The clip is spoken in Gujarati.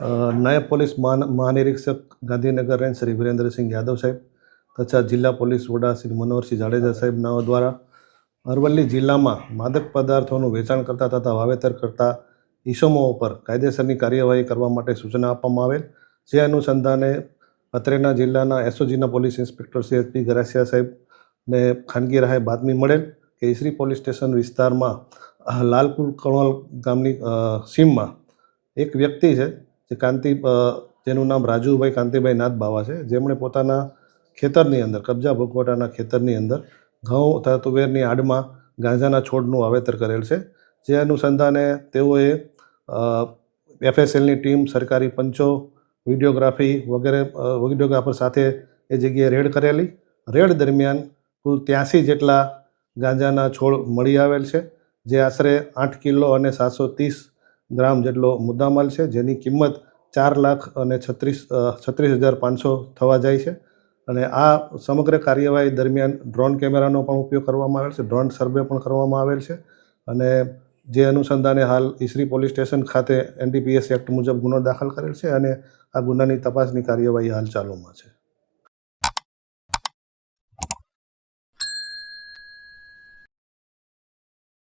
નાયબ પોલીસ મહાનિરીક્ષક ગાંધીનગર રેન્જ શ્રી વિરેન્દ્રસિંહ યાદવ સાહેબ તથા જિલ્લા પોલીસ વડા શ્રી મનોહરસિંહ જાડેજા સાહેબના દ્વારા અરવલ્લી જિલ્લામાં માદક પદાર્થોનું વેચાણ કરતા તથા વાવેતર કરતા ઈસમો ઉપર કાયદેસરની કાર્યવાહી કરવા માટે સૂચના આપવામાં આવેલ, જે અનુસંધાને અત્રેના જિલ્લાના એસઓજીના પોલીસ ઇન્સ્પેક્ટર શ્રી એચપી ગરાસિયા સાહેબને ખાનગી રાહે બાતમી મળેલ કે ઈસરી પોલીસ સ્ટેશન વિસ્તારમાં લાલપુર કણોલ ગામની સીમમાં એક વ્યક્તિ છે જેનું નામ રાજુભાઈ કાંતિભાઈ નાથ બાવા છે, જેમણે પોતાના ખેતરની અંદર કબજા ભોગવટાના ખેતરની અંદર ઘઉં તથા તુવેરની આડમાં ગાંજાના છોડનું વાવેતર કરેલ છે. જે અનુસંધાને તેઓએ એફએસએલની ટીમ, સરકારી પંચો, વિડીયોગ્રાફર સાથે એ જગ્યાએ રેડ કરેલી. રેડ દરમિયાન કુલ 83 જેટલા ગાંજાના છોડ મળી આવેલ છે, જે આશરે 8 કિલો અને 730 ગ્રામ જેટલો મુદ્દામાલ છે, જેની કિંમત 4,36,500 થવા જાય છે. અને આ સમગ્ર કાર્યવાહી દરમિયાન ડ્રોન કેમેરાનો પણ ઉપયોગ કરવામાં આવેલ છે, ડ્રોન સર્વે પણ કરવામાં આવેલ છે. અને જે અનુસંધાને હાલ ઈસરી પોલીસ સ્ટેશન ખાતે એનડીપીએસ એક્ટ મુજબ ગુનો દાખલ કરેલ છે અને આ ગુનાની તપાસની કાર્યવાહી હાલ ચાલુમાં છે.